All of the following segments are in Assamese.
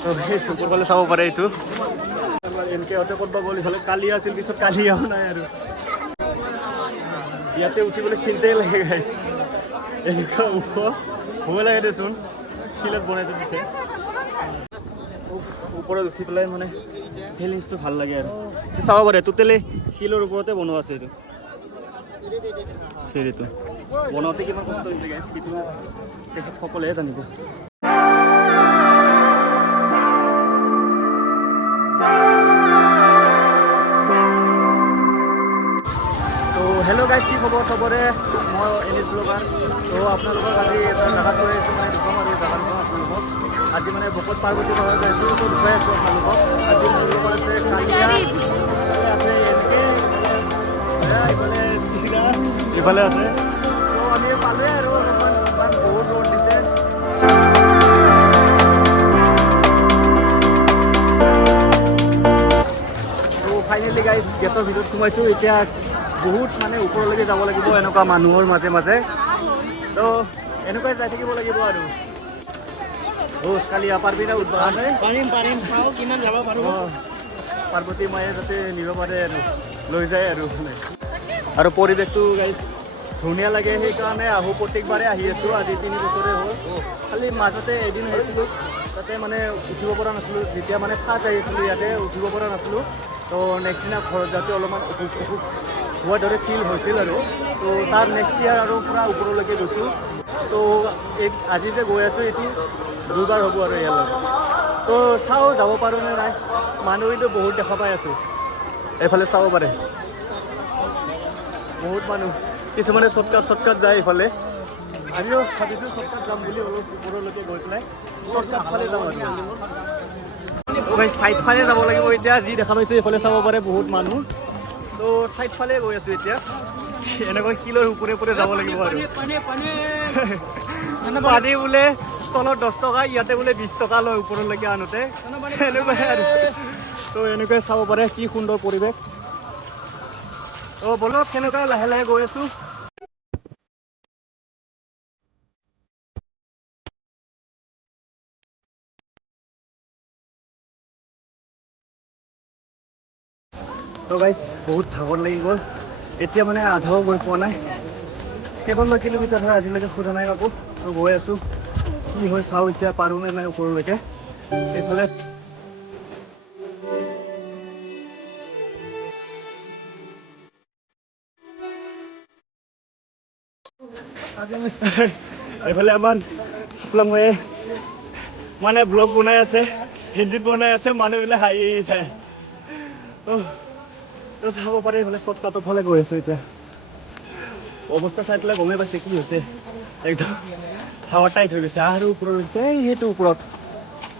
ওপৰফালে চাব পাৰে এইটো এনেকৈ সিহঁতে ক'ৰবাত গ'ল ইফালে কালি আছিল পিছত কালি অহা নাই আৰু ইয়াতে উঠিবলৈ চিন্তাই লাগে গাইছে এনেকুৱা ওখ হ'ব লাগে দেচোন শিলত বনাই থৈ দিছে ওপৰত উঠি পেলাই মানে ফিলিংছটো ভাল লাগে আৰু চাব পাৰে টোটেলি শিলৰ ওপৰতে বনোৱা আছে এইটো চিৰিটো বনাওঁতে কিমান কষ্ট হৈছে গাইছ কিন্তু তেখেতসকলেহে জানিব হেল্ল' গাইজ কি খবৰ চবৰে মই এনিছ ব্লগাৰ তো আপোনালোকক আজি এটা জেগাত গৈ আছোঁ মানে দেখুৱাম আৰু এই জেগাটো আপোনালোকক আজি মানে বকত পাৰ্বতী ঘৰত গৈছোঁ তো দেখুৱাই আছোঁ আপোনালোকক আজি মোৰ লগত আছে কালিয়া আছে এনেকৈ ইফালে চিৰা ইফালে আছে তো আমি পালোৱে আৰু অলপমান ইমান বহুত ৰ'দ দিছে তো ফাইনেলি গাইজ গেটৰ ভিতৰত সোমাইছোঁ এতিয়া বহুত মানে ওপৰলৈকে যাব লাগিব এনেকুৱা মানুহৰ মাজে মাজে তো এনেকুৱাই যাই থাকিব লাগিব আৰু খোজ কালি পাৰিবি না উৎসাহ পাৰিম চাওঁ কিমান যাব পাৰোঁ পাৰ্বতী মায়ে যাতে নিব পাৰে আৰু লৈ যায় আৰু পৰিৱেশটো গাইজ ধুনীয়া লাগে সেইকাৰণে আহোঁ প্ৰত্যেকবাৰে আহি আছোঁ আজি 3 বছৰে হ'ল খালি মাজতে এদিন আহিছিলোঁ তাতে মানে উঠিব পৰা নাছিলোঁ যেতিয়া মানে ফাৰ্ষ্ট আহিছিলোঁ ইয়াতে উঠিব পৰা নাছিলোঁ তো নেক্সট দিনা ঘৰত যাতে অলপমান অসুখ হোৱাৰ দৰে ফিল হৈছিল আৰু তো তাৰ নেক্সট ইয়াৰ আৰু পূৰা ওপৰলৈকে গৈছোঁ তো আজি যে গৈ আছোঁ এইটো 2বাৰ হ'ব আৰু ইয়াৰ লগত তো চাওঁ যাব পাৰোঁ নে নাই মানুহ কিন্তু বহুত দেখা পাই আছোঁ এইফালে চাব পাৰে বহুত মানুহ কিছুমানে শ্বৰ্টকাট যায় এইফালে আমিও ভাবিছোঁ শ্বৰ্টকাট যাম বুলি অলপ ওপৰলৈকে গৈ পেলাই শ্বৰ্টকাট ফালে যাম আৰু ছাইড ফালে যাব লাগিব এতিয়া যি দেখা পাইছোঁ এইফালে চাব পাৰে বহুত মানুহ তো ছাইড ফালে গৈ আছোঁ এতিয়া এনেকৈ শিলৰ ওপৰে যাব লাগিব আৰু পানী বোলে তলত 10 টকা ইয়াতে বোলে 20 টকা লয় ওপৰলৈকে আনোতে এনেকুৱাই আৰু তো এনেকৈ চাব পাৰে কি সুন্দৰ পৰিৱেশ তো বলক কেনেকুৱা লাহে লাহে গৈ আছোঁ তো গাইজ বহুত ভাগৰ লাগি গ'ল এতিয়া মানে আধাও গৈ পোৱা নাই কেইখনমান কিলোমিটাৰ হয় আজিলৈকে সোধা নাই কাকো তো গৈ আছোঁ কি হয় চাওঁ এতিয়া পাৰোঁ নে নাই ওপৰলৈকে এইফালে এইফালে আমাৰ শুক্লাময়ে মানে ব্লগ বনাই আছে হিন্দীত বনাই আছে মানুহবিলাক হাঁহি যায় তো চাব পাৰে এইফালে শ্বৰ্টকাটৰ ফালে গৈ আছোঁ এতিয়া অৱস্থা চাই পেলাই গমেই পাইছে কি হৈছে একদম হাৱা টাইট হৈ গৈছে আৰু ওপৰত হৈছে সেইটো ওপৰত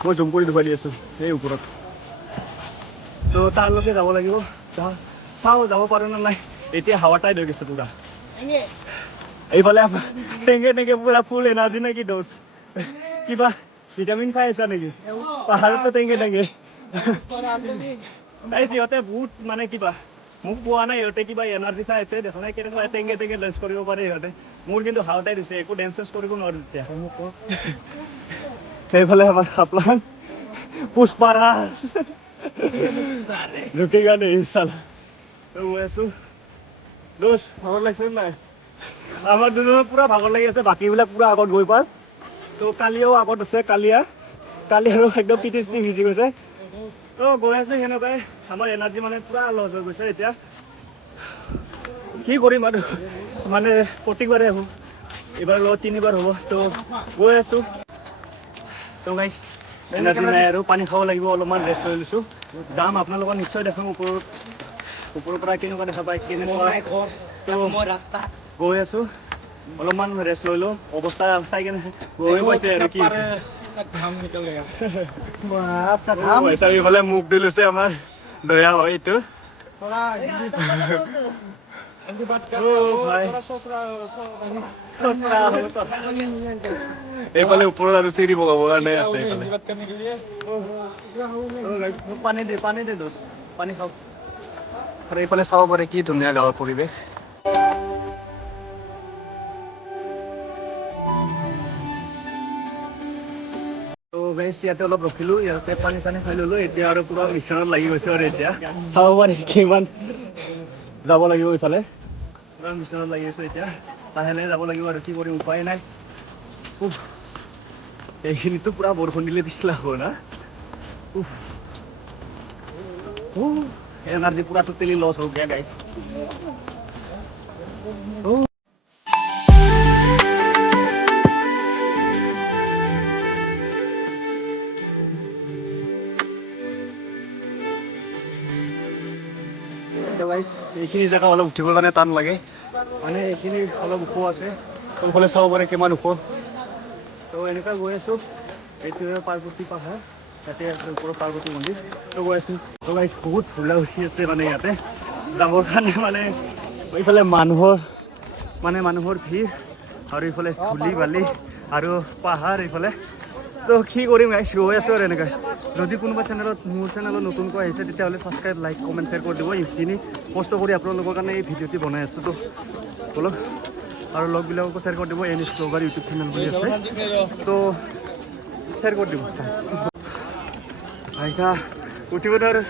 মই জুম কৰি দেখুৱাই দি আছোঁ সেই ওপৰত তো তালৈকে যাব লাগিব চাওঁ যাব পাৰোঁ নে নাই এতিয়া হাৱা টাইট হৈ গৈছে পুৰা এইফালে টেঙে পুৰা ফুল এনাৰ্জি নেকি দোষ কিবা ভিটামিন খাই আছা নেকি পাহাৰতো টেঙে সিহঁতে বহুত মানে কিবা মোক পোৱা নাই সিহঁতে কিবা এনাৰ্জি খাই আছে দেখা নাই কেনেকুৱা টেঙে ডেন্স কৰিব পাৰে সিহঁতে মোৰ কিন্তু হাওটাই দিছে একো ডেন্স চেন্স কৰিব নোৱাৰো তেতিয়া সেইফালে আমাৰ খাপলাং পুষ্পাৰাজ ঝুঁকেগা নেহি সালা গৈ আছোঁ দোষ ভাগৰ লাগিছে নাই আমাৰ দুজনৰ পুৰা ভাগৰ লাগি আছে বাকীবিলাক পুৰা আগত গৈ পাল তো কালিও আগত আছে কালি আৰু একদম পিটি ভিজি গৈছে তো গৈ আছোঁ সেনেকুৱাই আমাৰ এনাৰ্জি মানে পুৰা লছ হৈ গৈছে এতিয়া কি কৰিম আৰু মানে প্ৰত্যেকবাৰে আহোঁ এইবাৰ লগত 3বাৰ হ'ব তো গৈ আছোঁ তো গাইছ এনাৰ্জি নাই আৰু পানী খাব লাগিব অলপমান ৰেষ্ট লৈ লৈছোঁ যাম আপোনালোকক নিশ্চয় দেখাম ওপৰৰ পৰা কেনেকুৱা দেখা পায় কেনেকুৱা ৰাস্তা গৈ আছোঁ অলপমান ৰেষ্ট লৈ লওঁ অৱস্থা চাই কেনে গৈ পাইছে আৰু কি এইফালে মুখ দি লৈছে আমাৰ দয়া হয় এইটো এইফালে ওপৰত আৰু চিৰি বগাব কাৰণে আছে পানী দে দোষ পানী খাওক আৰু এইফালে চাব পাৰে কি ধুনীয়া গাঁৱৰ পৰিৱেশ তো গাইছ ইয়াতে অলপ ৰখিলোঁ, ইয়াতে পানী চানী খাই ল'লোঁ, এতিয়া আৰু পুৰা মিছনত লাগি গৈছোঁ আৰু এতিয়া চাব পাৰি কিমান যাব লাগিব এইফালে পুৰা মিছনত লাগি আছোঁ এতিয়া লাহে লাহে যাব লাগিব আৰু কি কৰিম উপায় নাই। এইখিনিতো পুৰা বৰষুণ দিলে পিছলা হ'ব না। এনাৰ্জি পুৰা টোটেলি লছ হৈ গয়া গাইছ। এইখিনি জেগা অলপ উঠিবৰ কাৰণে টান লাগে, মানে এইখিনি অলপ ওখ আছে, সেইফালে চাব পাৰে কিমান ওখ। তো এনেকুৱা গৈ আছোঁ, এইটো পাৰ্বতী পাহাৰ, তাতে আছে ওপৰত পাৰ্বতী মন্দিৰ। তো গৈ আছোঁ, তো গাইছ বহুত ধূলা উঠি আছে মানে ইয়াতে যাবৰ কাৰণে, মানে এইফালে মানুহৰ ভিৰ আৰু এইফালে ধূলি বালি আৰু পাহাৰ এইফালে। তো কি কৰিম গাইছ গৈ আছোঁ আৰু এনেকৈ। যদি কোনোবা মোৰ চেনেলত নতুনকৈ আহিছে তেতিয়াহ'লে ছাবস্ক্ৰাইব, লাইক, কমেণ্ট, শ্বেয়াৰ কৰি দিব। এইখিনি কষ্ট কৰি আপোনালোকৰ কাৰণে এই ভিডিঅ'টি বনাই আছোঁ। তো বলক আৰু লগবিলাককো শ্বেয়াৰ কৰি দিব। এন ব্লগাৰ ইউটিউব চেনেল বুলি আছে, তো শ্বেয়াৰ কৰি দিব। ভাইছা উঠিব আৰু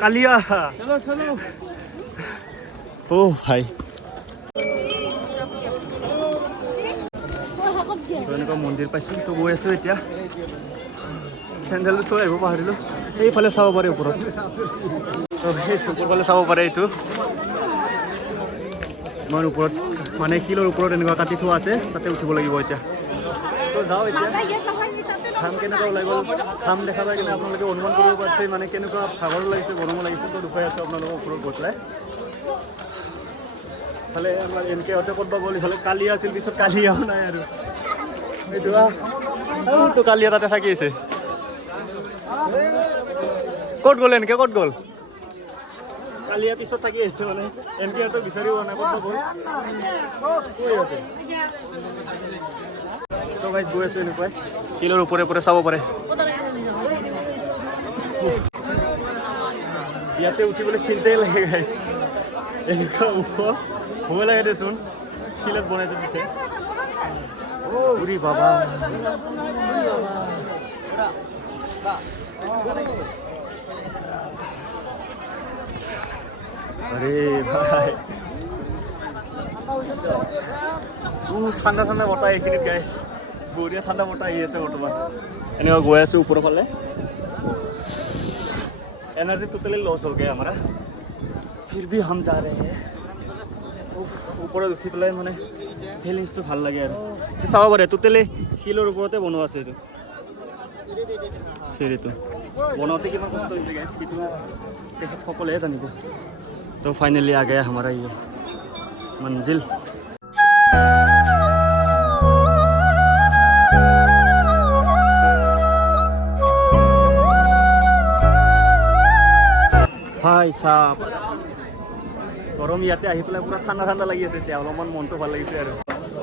কালিয়া ভাই এনেকুৱা মন্দিৰ পাইছোঁ। তো গৈ আছোঁ এতিয়া, চেণ্ডেলটো থৈ আহিব পাহৰিলোঁ। এইফালে চাব পাৰে ওপৰত, তো সেই ওপৰফালে চাব পাৰে। এইটো ইমান ওপৰত, মানে শিলৰ ওপৰত এনেকুৱা কাটি থোৱা আছে, তাতে উঠিব লাগিব এতিয়া। তো যাওঁ এতিয়া। ঘাম কেনেকুৱা ওলাই গ'ল, ঘাম দেখা পাই কিনে আপোনালোকে অনুমান কৰিব পাৰিছে মানে কেনেকুৱা ভাগৰো লাগিছে, গৰমো লাগিছে। তো দুখাই আছোঁ আপোনালোকৰ ওপৰত গৈ পেলাই। ইফালে আমাৰ এনেকৈ হওঁতে ক'ত গ'ল, ইফালে কালিয়া আছিল, পিছত কালিয়াও নাই আৰু এইটো কালিয়া তাতে থাকি আছে। ক'ত গ'ল এনেকৈ, ক'ত গ'ল কালিয়া পিছত থাকি আহিছে, মানে এনেকৈ সিহঁতক বিচাৰি পোৱা নাই, ক'ত গ'ল। তো গাইছ গৈ আছোঁ এনেকুৱাই, শিলৰ ওপৰে ওপৰে চাব পাৰে। ইয়াতে উঠিবলৈ চিন্তাই লাগে গাইছ, এনেকুৱা ওখ হ'ব লাগে দেচোন, শিলত বনাইছে পিছে। বাবা আরে ভাই ঠাণ্ডা ঠাণ্ডা বতাহ এইখিনিত গাইছ, বঢ়িয়া ঠাণ্ডা বতাহ আহি আছে বৰ্তমান। এনেকুৱা গৈ আছোঁ ওপৰৰ ফালে, एनर्जी टोटली लॉस हो गया हमारा, फिर भी हम जा रहे हैं। ওপৰত উঠি পেলাই মানে ফিলিংছটো ভাল লাগে আৰু চাব পাৰে। টোটেলি শিলৰ ওপৰতে বনোৱা আছে এইটো চিৰিটো, বনাওঁতে কিমান কষ্ট হৈছে গাইছ, সেইটো তেখেতসকলেহে জানিব। তো ফাইনেলি आ गया हमारा ये मंजिल। ভাই সাহেব গৰম ইয়াতে আহি পেলাই পুৰা ঠাণ্ডা ঠাণ্ডা লাগি আছে, এতিয়া অলপমান মনটো ভাল লাগিছে আৰু।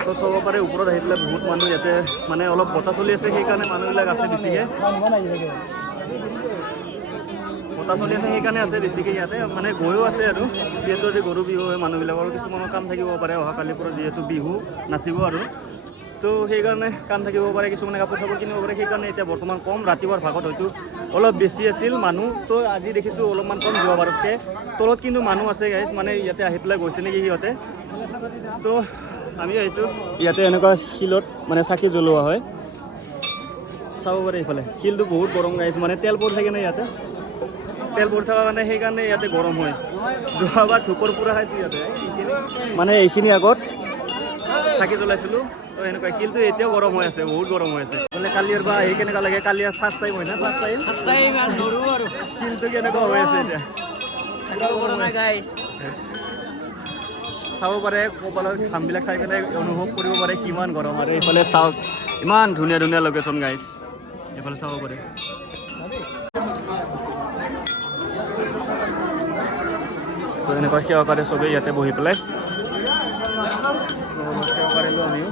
তো চাব পাৰে ওপৰত আহি পেলাই বহুত মানুহ ইয়াতে, মানে অলপ বতাহ চলি আছে সেইকাৰণে মানুহবিলাক আছে বেছিকৈ, বতাহ চলি আছে সেইকাৰণে আছে বেছিকৈ ইয়াতে, মানে গৈও আছে আৰু। যিহেতু আজি গৰু বিহু হয়, মানুহবিলাকৰ কিছুমানৰ কাম থাকিব পাৰে, অহাকালিৰ পৰা যিহেতু বিহু নাচিব আৰু, তো সেইকাৰণে কাম থাকিব পাৰে, কিছুমানে কাপোৰ চাপোৰ কিনিব পাৰে, সেইকাৰণে এতিয়া বৰ্তমান কম। ৰাতিপুৱাৰ ভাগত হয়তো অলপ বেছি আছিল মানুহ, তো আজি দেখিছোঁ অলপমান কম যোৱা বাৰতকৈ। তলত কিন্তু মানুহ আছে গাইজ, মানে ইয়াতে আহি পেলাই গৈছে নেকি সিহঁতে। তো আমি আহিছোঁ ইয়াতে, এনেকুৱা শিলত মানে চাকি জ্বলোৱা হয়, চাব পাৰে। এইফালে শিলটো বহুত গৰম গাইজ, মানে তেল পৰি থাকে না ইয়াতে, তেল পৰি থকা কাৰণে সেইকাৰণে ইয়াতে গৰম হয়। যোৱাবাৰ ধূপৰ পুৰা খাইছোঁ ইয়াতে, মানে এইখিনি আগত চাকি জ্বলাইছিলোঁ। তো এনেকুৱা শিলটো এতিয়াও গৰম হৈ আছে, বহুত গৰম হৈ আছে। বোলে কালিৰ পৰা আহি কেনেকুৱা লাগে, কালি ফাৰ্ষ্ট টাইম হয় না, ফাৰ্ষ্ট টাইম আৰু শিলটো কেনেকুৱা হৈ আছে এতিয়া, চাব পাৰে। কপালৰ ঘামবিলাক চাই পেলাই অনুভৱ কৰিব পাৰে কিমান গৰম। আৰু এইফালে চাওক ইমান ধুনীয়া ধুনীয়া লোকেশ্যন গাইজ, এইফালে চাব পাৰে। তো এনেকুৱা সেৱা কৰে চবেই ইয়াতে বহি পেলাই, সেৱা কৰিলোঁ আমিও।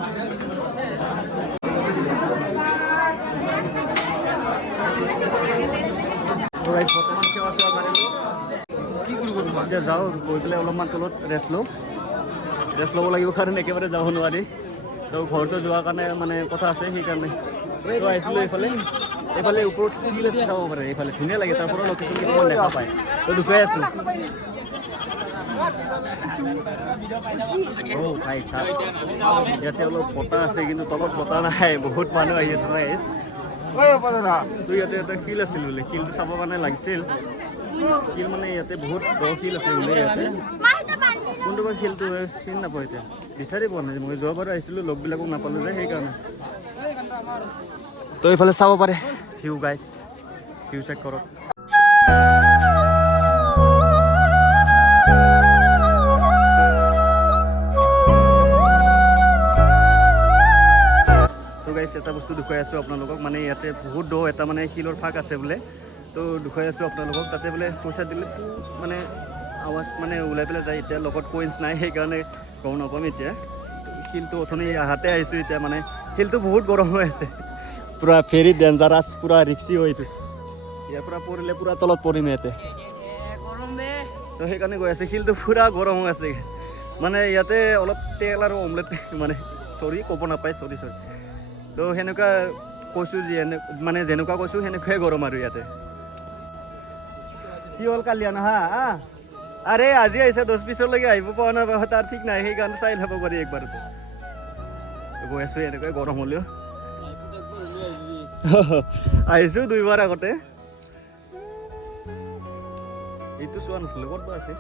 বৰ্তমান সেৱা চেৱা কৰিলোঁ, কি কৰিব তোমাক এতিয়া যাওঁ, গৈ পেলাই অলপমান তলত ৰেষ্ট ল'ব লাগিব, কাৰণ একেবাৰে যাব নোৱাৰি। তো ঘৰতো যোৱাৰ কাৰণে মানে কথা আছে, সেইকাৰণে তো আহিছিলোঁ এইফালে। এইফালে ওপৰত শিল আছে চাব পাৰে এইফালে ধুনীয়া লাগে তাৰ পৰা লোকেশ্যন কিছুমান দেখা পায় তো দেখুৱাই আছোঁ ভাই চাওক ইয়াতে অলপ বতাহ আছে কিন্তু তলত বতাহ নাই বহুত মানুহ আহি আছে নাই তো ইয়াতে এটা শিল আছিল বোলে শিলটো চাবৰ কাৰণে লাগিছিল শিল মানে ইয়াতে বহুত দ শিল আছে বোলে ইয়াতে কোনটো বা শিলটো চিনি নাপাওঁ এতিয়া বিচাৰি পোৱা নাই মই যোৱাবাৰ আহিছিলোঁ লগবিলাকক নাপালোঁ যে সেইকাৰণে তো এইফালে চাব পাৰে ভিউ গাইজ ভিউ চেক কৰক তো গাইজ এটা বস্তু দেখুৱাই আছোঁ আপোনালোকক মানে ইয়াতে বহুত দ এটা মানে শিলৰ ফাঁক আছে বোলে তো দেখুৱাই আছোঁ আপোনালোকক তাতে বোলে পইচা দিলে মানে আৱাজ মানে ওলাই পেলাই যায় এতিয়া লগত কইন্স নাই সেইকাৰণে গম নাপাম এতিয়া শিলটো অথনি আহাতে আহিছোঁ এতিয়া মানে শিলটো বহুত গৰম হৈ আছে পুৰা ভেৰি ডেঞ্জাৰাছ পুৰা ৰিক্সি হয় এইটো ইয়াৰ পৰা পৰিলে পুৰা তলত পৰিম ইয়াতে তো সেইকাৰণে গৈ আছে শিলটো পুৰা গৰম হৈ আছে মানে ইয়াতে অলপ তেল আৰু অমলেট মানে চৰি ক'ব নাপায় চৰি তো সেনেকুৱা কৈছোঁ মানে যেনেকুৱা কৈছোঁ সেনেকুৱাই গৰম আৰু ইয়াতে কি হ'ল কালিয়া নহা আৰে আজি আহিছে 10 পিছলৈকে আহিব পৰা নাই তাৰ ঠিক নাই সেইকাৰণে চাই ল'ব পাৰি একবাৰতে গৈ আছোঁ এনেকুৱাই গৰম হ'লেও আহিছোঁ 2বাৰ আগতে এইটো চোৱা নাছিলোঁ ক'ত বা আছে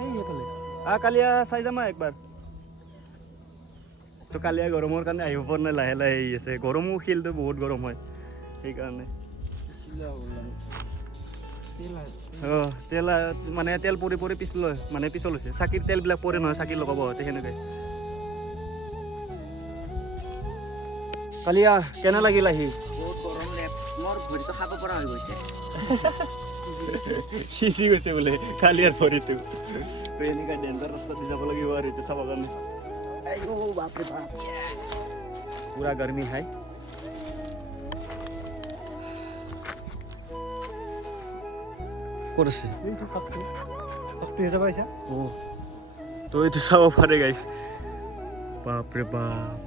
এইফালে কালিয়া চাই যাম একবাৰ তো কালিয়া গৰমৰ কাৰণে আহিব পৰা নাই লাহে লাহে আহি আছে গৰমো শিলটো বহুত গৰম হয় সেইকাৰণে তেল মানে তেল পৰি পৰি মানে পিছল হৈছে চাকিৰ তেলবিলাক পৰে নহয় চাকি লগাব হওঁতে সেনেকৈ কালিয়া কেনে লাগিল আহি বহুত গৰম মোৰ ভৰিটো খাব পৰা হৈ গৈছে সিজি গৈছে বোলে কালিয়াৰ ভৰিটো এনেকুৱা ডেঞ্জাৰ ৰাস্তা দি যাব লাগিব আৰু এইটো চাবৰ কাৰণে বাপৰে বাপ পুৰা গৰমি হাই ক'ত আছে তো এইটো চাব পাৰে গাইছ বাপৰে বাপ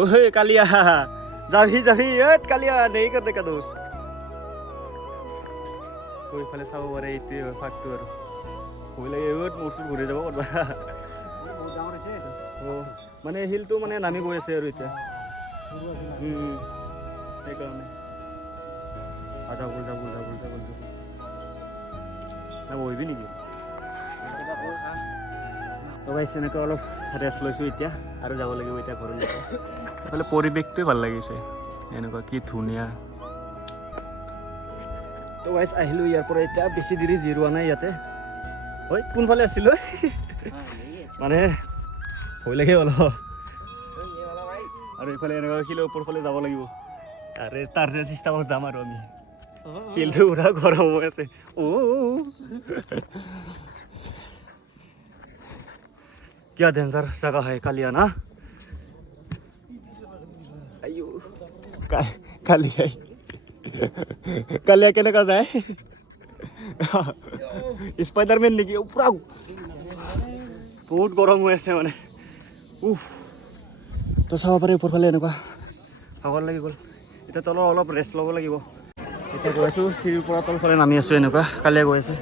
ঐ কালিয়া যাবি কালিয়া নেই কৰ দেখা দোষ এইফালে চাব পাৰে এইটোৱে ফাঁকটো আৰু ভয় লাগে মূৰটো ঘূৰি যাব ক'ৰবা মানে শিলটো মানে নামি গৈ আছে আৰু এতিয়া সেইকাৰণে বহিবি নেকি এনেকৈ অলপ ৰেষ্ট লৈছোঁ এতিয়া আৰু যাব লাগিব এতিয়া ঘৰলৈ এইফালে পৰিৱেশটোৱে ভাল লাগিছে এনেকুৱা কি ধুনীয়া তো গাইছ আহিলোঁ ইয়াৰ পৰা এতিয়া বেছি দেৰি জিৰোৱা নাই ইয়াতে হয় কোনফালে আছিলোঁ মানে ভয় লাগে অলপ আৰু এইফালে এনেকুৱা শিলৰ ওপৰ ফালে যাব লাগিব আৰে তাৰ চিষ্টেমত যাম আৰু আমি শিলটো পুৰা গৰম হৈ আছে क्या डेंजर जगह है कालिया ना अयो कालिया केनेका যায় স্পাইডাৰমেন নেকি পুৰা বহুত গৰম হৈ আছে মানে তো চাব পাৰি ওপৰফালে এনেকুৱা ভাগৰ লাগি গ'ল এতিয়া তলৰ অলপ ৰেষ্ট ল'ব লাগিব এতিয়া গৈ আছোঁ চিৰিৰ পৰা তলফালে নামি আছোঁ এনেকুৱা কালিয়া গৈ আছে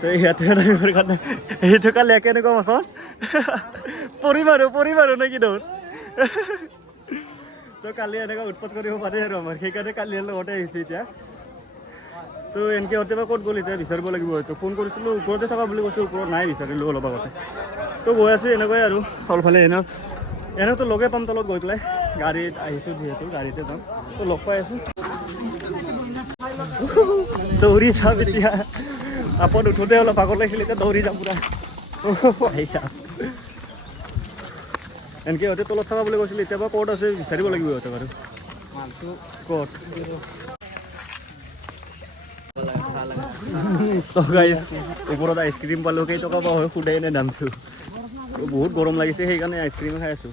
তো ইয়াতে নামিবৰ কাৰণে এইটো কালিয়া কেনেকুৱা বচন পৰিম আৰু নে কি দোষ তো কালি এনেকুৱা উৎপাত কৰিব পাৰে আৰু আমাৰ সেইকাৰণে কালিয়াৰ লগতে আহিছোঁ এতিয়া তো এনেকৈ হতে বা ক'ত গ'ল এতিয়া বিচাৰিব লাগিব হয়তো ফোন কৰিছিলোঁ ওপৰতে থকা বুলি কৈছোঁ ওপৰত নাই বিচাৰিলোঁ অলপ আগতে তো গৈ আছোঁ এনেকুৱাই আৰু তলফালে এনেওতো লগে পাম তলত গৈ পেলাই গাড়ীত আহিছোঁ যিহেতু গাড়ীতে যাম তো লগ পাই আছোঁ দৌৰি যাম এতিয়া আপত উঠোঁতে অলপ ভাগৰ লাগিছিল এতিয়া দৌৰি যাম পুৰা আহিছা এনেকৈ সিহঁতে তলত থকা বুলি কৈছিল এতিয়া বা ক'ত আছে বিচাৰিব লাগিব সিহঁতে বাৰু ক'ত তো গাইছ ওপৰত আইচক্ৰীম পালোঁ কেইটকা বা হয় সোধাই নাই দামটো বহুত গৰম লাগিছে সেইকাৰণে আইচক্ৰীম খাই আছোঁ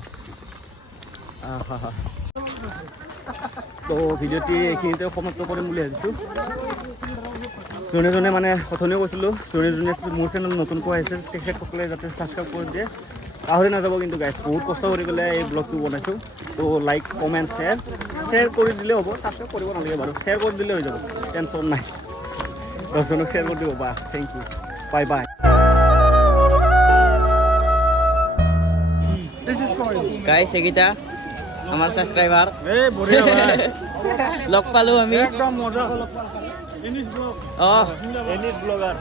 তো ভিডিঅ'টি এইখিনিতে সমাপ্ত কৰিম বুলি ভাবিছোঁ যোনে মানে অথনিও কৈছিলোঁ যোনে মোৰ চেনেল নতুনকৈ আহিছে তেখেতসকলে যাতে ছাবস্ক্ৰাইব কৰি দিয়ে পাহৰি নাযাব কিন্তু গাইছ বহুত কষ্ট কৰি পেলাই এই ব্লগটো বনাইছোঁ তো লাইক কমেণ্ট শ্বেয়াৰ কৰি দিলেই হ'ব ছাবস্ক্ৰাইব কৰিব নালাগে বাৰু শ্বেয়াৰ কৰি দিলেই হৈ যাব টেনশ্যন নাই 10 জনক শ্বেয়াৰ কৰি দিব বাছ thank you bye bye guys এইকেইটা আমাৰ ছাবস্ক্ৰাইবাৰ এই বঢ়িয়া ভাই লগ পালোঁ আমি একদম মজা লগ পালোঁ এনিছ ব্লগাৰ